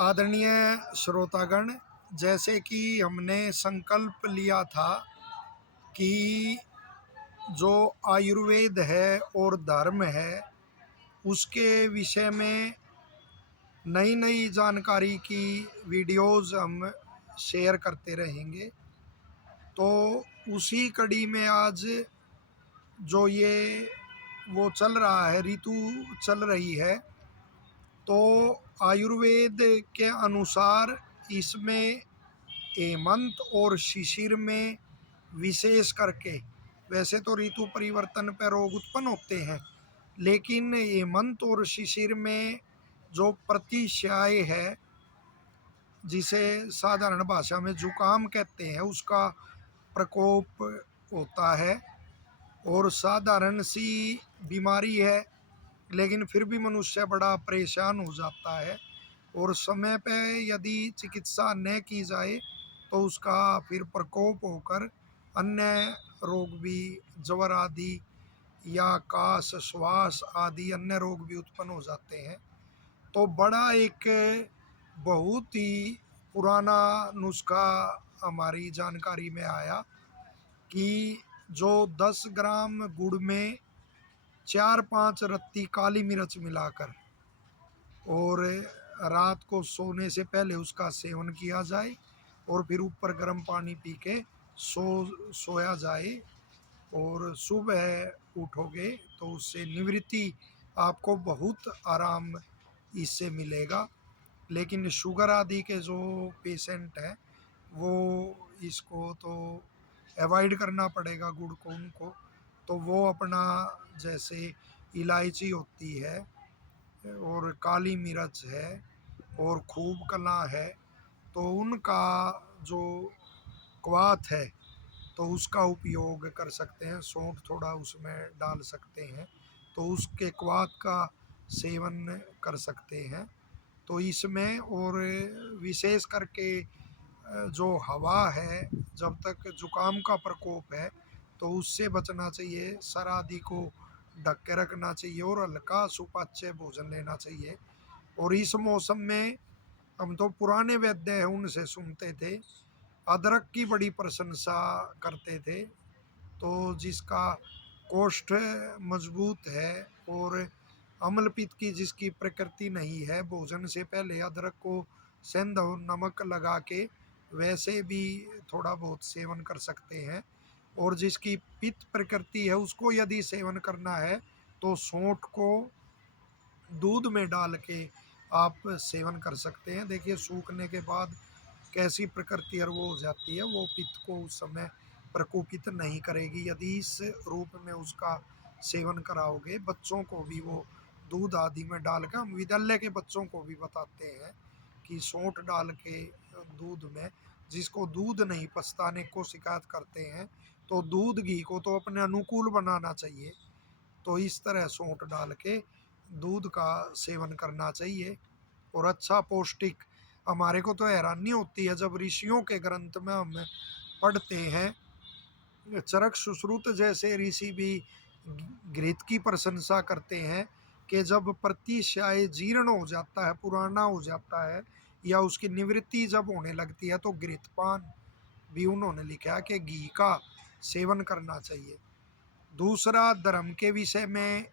आदरणीय श्रोतागण, जैसे कि हमने संकल्प लिया था कि जो आयुर्वेद है और धर्म है उसके विषय में नई नई जानकारी की वीडियोस हम शेयर करते रहेंगे। तो उसी कड़ी में आज जो ये वो चल रहा है, ऋतु चल रही है, तो आयुर्वेद के अनुसार इसमें हेमंत और शिशिर में विशेष करके, वैसे तो ऋतु परिवर्तन पर रोग उत्पन्न होते हैं, लेकिन हेमंत और शिशिर में जो प्रतिशाय है, जिसे साधारण भाषा में जुकाम कहते हैं, उसका प्रकोप होता है। और साधारण सी बीमारी है, लेकिन फिर भी मनुष्य बड़ा परेशान हो जाता है। और समय पे यदि चिकित्सा न की जाए तो उसका फिर प्रकोप होकर अन्य रोग भी, ज्वर आदि या काश, श्वास आदि अन्य रोग भी उत्पन्न हो जाते हैं। तो बड़ा एक बहुत ही पुराना नुस्खा हमारी जानकारी में आया कि जो 10 ग्राम गुड़ में 4-5 रत्ती काली मिर्च मिलाकर और रात को सोने से पहले उसका सेवन किया जाए और फिर ऊपर गर्म पानी पी के सोया जाए। और सुबह उठोगे तो उससे निवृत्ति, आपको बहुत आराम इससे मिलेगा। लेकिन शुगर आदि के जो पेशेंट हैं वो इसको तो अवॉइड करना पड़ेगा, गुड़ को उनको। तो वो अपना, जैसे इलायची होती है और काली मिर्च है और खूब कला है, तो उनका जो क्वाथ है तो उसका उपयोग कर सकते हैं। सौंठ थोड़ा उसमें डाल सकते हैं तो उसके क्वाथ का सेवन कर सकते हैं। तो इसमें और विशेष करके जो हवा है, जब तक जुकाम का प्रकोप है तो उससे बचना चाहिए, सर आदि को ढक के रखना चाहिए और हल्का सुपाच्य भोजन लेना चाहिए। और इस मौसम में हम तो पुराने वैद्य हैं उनसे सुनते थे, अदरक की बड़ी प्रशंसा करते थे। तो जिसका कोष्ठ मजबूत है और अम्ल पित्त की जिसकी प्रकृति नहीं है, भोजन से पहले अदरक को सेंध और नमक लगा के वैसे भी थोड़ा बहुत सेवन कर सकते हैं। और जिसकी पित्त प्रकृति है उसको यदि सेवन करना है तो सौंठ को दूध में डाल के आप सेवन कर सकते हैं। देखिए सूखने के बाद कैसी प्रकृति और वो हो जाती है, वो पित्त को उस समय प्रकोपित नहीं करेगी यदि इस रूप में उसका सेवन कराओगे। बच्चों को भी वो दूध आदि में डाल के, हम विद्यालय के बच्चों को भी बताते हैं कि सौंठ डाल के दूध में, जिसको दूध नहीं पछताने को शिकायत करते हैं, तो दूध घी को तो अपने अनुकूल बनाना चाहिए। तो इस तरह सौंठ डाल के दूध का सेवन करना चाहिए और अच्छा पौष्टिक। हमारे को तो हैरानी होती है जब ऋषियों के ग्रंथ में हम पढ़ते हैं, चरक सुश्रुत जैसे ऋषि भी घृत की प्रशंसा करते हैं कि जब प्रतिशय जीर्ण हो जाता है, पुराना हो जाता है, या उसकी निवृत्ति जब होने लगती है तो घृतपान भी उन्होंने लिखा है कि घी का सेवन करना चाहिए। दूसरा, धर्म के विषय में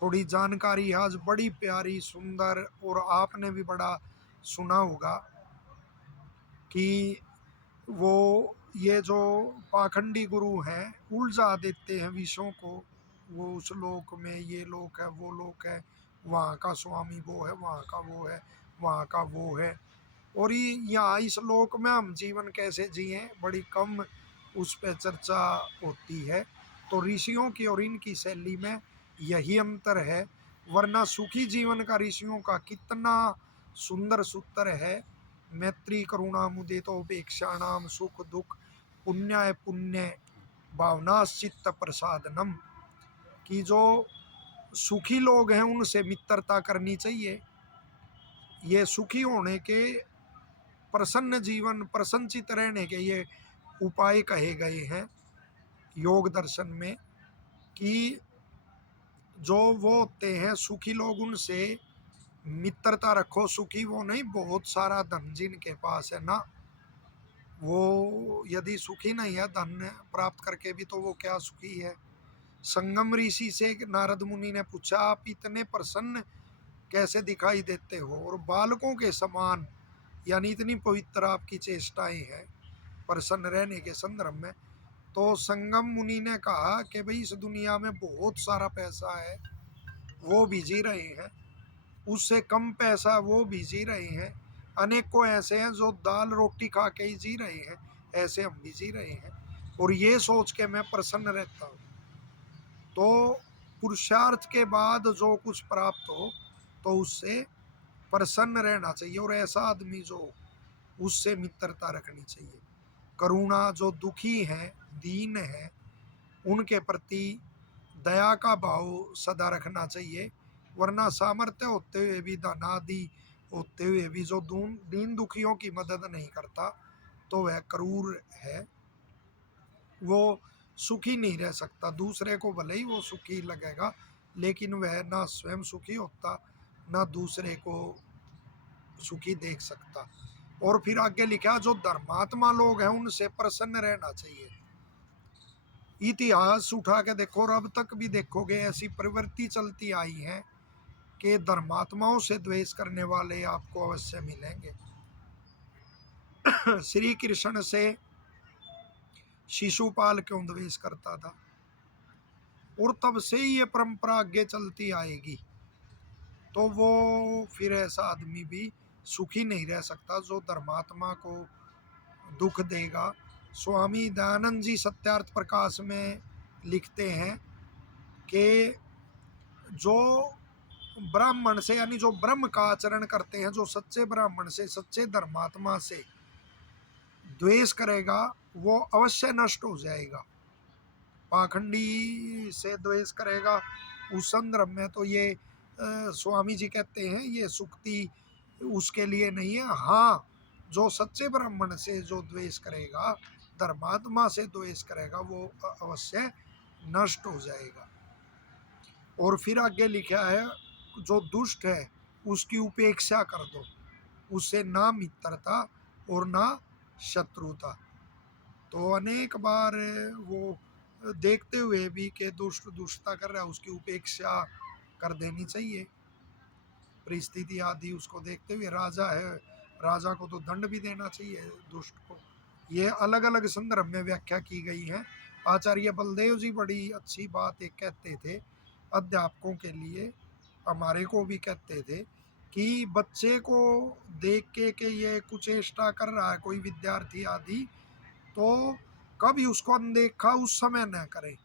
थोड़ी जानकारी आज बड़ी प्यारी सुंदर, और आपने भी बड़ा सुना होगा कि वो ये जो पाखंडी गुरु हैं उलझा देते हैं विषयों को। वो उस लोक में ये लोक है, वो लोक है, वहाँ का स्वामी वो है, वहाँ का वो है, वहाँ का वो है। और ये यहाँ इस लोक में हम जीवन कैसे जिए, बड़ी कम उस पर चर्चा होती है। तो ऋषियों की और इनकी शैली में यही अंतर है, वरना सुखी जीवन का ऋषियों का कितना सुंदर सूत्र है। मैत्री करुणा मुदितोपेक्षाणाम सुख दुख पुण्याय पुण्य भावनाश्चित्त प्रसादनम, कि जो सुखी लोग हैं उनसे मित्रता करनी चाहिए। ये सुखी होने के, प्रसन्न जीवन, प्रसन्नचित रहने के ये उपाय कहे गए हैं योग दर्शन में, कि जो वो होते हैं सुखी लोग उनसे मित्रता रखो सुखी वो नहीं बहुत सारा धन जिनके पास है ना, वो यदि सुखी नहीं है धन प्राप्त करके भी तो वो क्या सुखी है। संगम ऋषि से नारद मुनि ने पूछा, आप इतने प्रसन्न कैसे दिखाई देते हो और बालकों के समान, यानी इतनी पवित्र आपकी चेष्टाएं हैं प्रसन्न रहने के संदर्भ में। तो संगम मुनि ने कहा कि भाई इस दुनिया में बहुत सारा पैसा है, वो भी जी रहे हैं, उससे कम पैसा वो भी जी रहे हैं, अनेकों ऐसे हैं जो दाल रोटी खा के ही जी रहे हैं, ऐसे हम भी जी रहे हैं, और ये सोच के मैं प्रसन्न रहता हूँ। तो पुरुषार्थ के बाद जो कुछ प्राप्त हो तो उससे प्रसन्न रहना चाहिए, और ऐसा आदमी जो उससे मित्रता रखनी चाहिए। करुणा, जो दुखी हैं दीन हैं उनके प्रति दया का भाव सदा रखना चाहिए, वरना सामर्थ्य होते हुए भी धनादि होते हुए भी जो दीन दुखियों की मदद नहीं करता तो वह क्रूर है, वो सुखी नहीं रह सकता। दूसरे को भले ही वो सुखी लगेगा लेकिन वह ना स्वयं सुखी होता ना दूसरे को सुखी देख सकता। और फिर आगे लिखा, जो धर्मात्मा लोग हैं उनसे प्रसन्न रहना चाहिए। इतिहास उठा के देखो और अब तक भी देखोगे ऐसी प्रवृत्ति चलती आई है कि धर्मात्माओं से द्वेष करने वाले आपको अवश्य मिलेंगे। श्री कृष्ण से शिशुपाल क्यों द्वेष करता था, और तब से ही ये परंपरा आगे चलती आएगी। तो वो फिर ऐसा आदमी भी सुखी नहीं रह सकता जो धर्मात्मा को दुख देगा। स्वामी दयानंद जी सत्यार्थ प्रकाश में लिखते हैं कि जो ब्राह्मण से यानी जो ब्रह्म का आचरण करते हैं, जो सच्चे ब्राह्मण से सच्चे धर्मात्मा से द्वेष करेगा वो अवश्य नष्ट हो जाएगा। पाखंडी से द्वेष करेगा उस संदर्भ में तो ये स्वामी जी कहते हैं ये सुक्ति उसके लिए नहीं है। हाँ, जो सच्चे ब्राह्मण से जो द्वेष करेगा, धर्मात्मा से द्वेष करेगा, वो अवश्य नष्ट हो जाएगा। और फिर आगे लिखा है, जो दुष्ट है उसकी उपेक्षा कर दो, उससे ना मित्रता और ना शत्रुता। तो अनेक बार वो देखते हुए भी कि दुष्ट दुष्टता कर रहा है उसकी उपेक्षा कर देनी चाहिए। परिस्थिति आदि उसको देखते हुए, राजा है राजा को तो दंड भी देना चाहिए दुष्ट को। ये अलग अलग संदर्भ में व्याख्या की गई है। आचार्य बलदेव जी बड़ी अच्छी बात एक कहते थे अध्यापकों के लिए, हमारे को भी कहते थे कि बच्चे को देख के ये कुचेष्टा कर रहा है कोई विद्यार्थी आदि, तो कभी उसको अनदेखा उस समय न करें।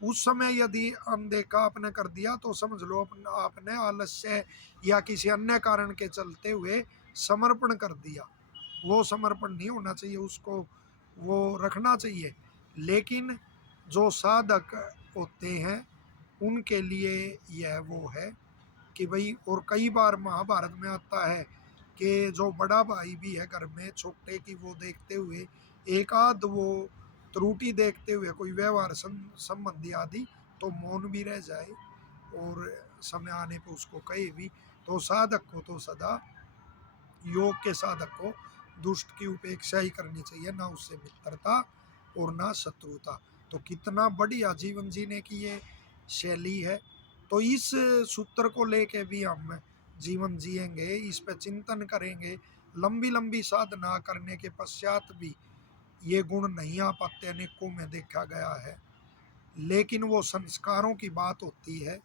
उस समय यदि अनदेखा आपने कर दिया तो समझ लो आपने आलस्य या किसी अन्य कारण के चलते हुए समर्पण कर दिया। वो समर्पण नहीं होना चाहिए, उसको वो रखना चाहिए। लेकिन जो साधक होते हैं उनके लिए यह वो है कि भाई, और कई बार महाभारत में आता है कि जो बड़ा भाई भी है घर में छोटे की वो देखते हुए एक आध वो त्रुटि देखते हुए कोई व्यवहार संबंधी आदि तो मौन भी रह जाए और समय आने पर उसको कहे भी। तो साधक को तो सदा योग के साधक को दुष्ट की उपेक्षा ही करनी चाहिए, ना उससे मित्रता और ना शत्रुता। तो कितना बढ़िया जीवन जीने की ये शैली है। तो इस सूत्र को लेके भी हम जीवन जिएंगे, इस पे चिंतन करेंगे, लंबी लंबी साधना करने के पश्चात भी ये गुण नहीं आ पाते, अनेकों में देखा गया है। लेकिन वो संस्कारों की बात होती है,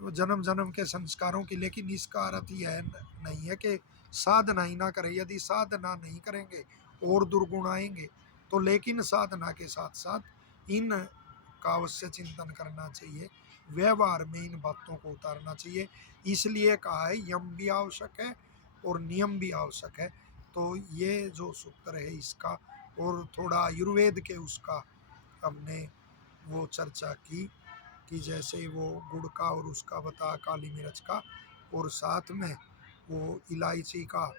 जन्म जन्म के संस्कारों की। लेकिन इसका अर्थ यह नहीं है कि साधना ही ना करें। यदि साधना नहीं करेंगे और दुर्गुण आएंगे तो, लेकिन साधना के साथ साथ इन का अवश्य चिंतन करना चाहिए, व्यवहार में इन बातों को उतारना चाहिए। इसलिए कहा है यम भी आवश्यक है और नियम भी आवश्यक है। तो ये जो सूत्र है इसका, और थोड़ा आयुर्वेद के उसका हमने वो चर्चा की कि जैसे वो गुड़ का और उसका बता काली मिर्च का, और साथ में वो इलायची का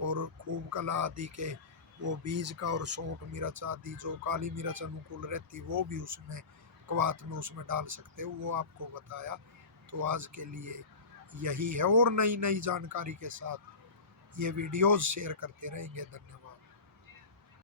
और खूब कला आदि के वो बीज का, और सौंठ मिर्च आदि जो काली मिर्च अनुकूल रहती वो भी उसमें क्वाथ में उसमें डाल सकते हो, वो आपको बताया। तो आज के लिए यही है, और नई नई जानकारी के साथ ये वीडियोस शेयर करते रहेंगे। धन्यवाद।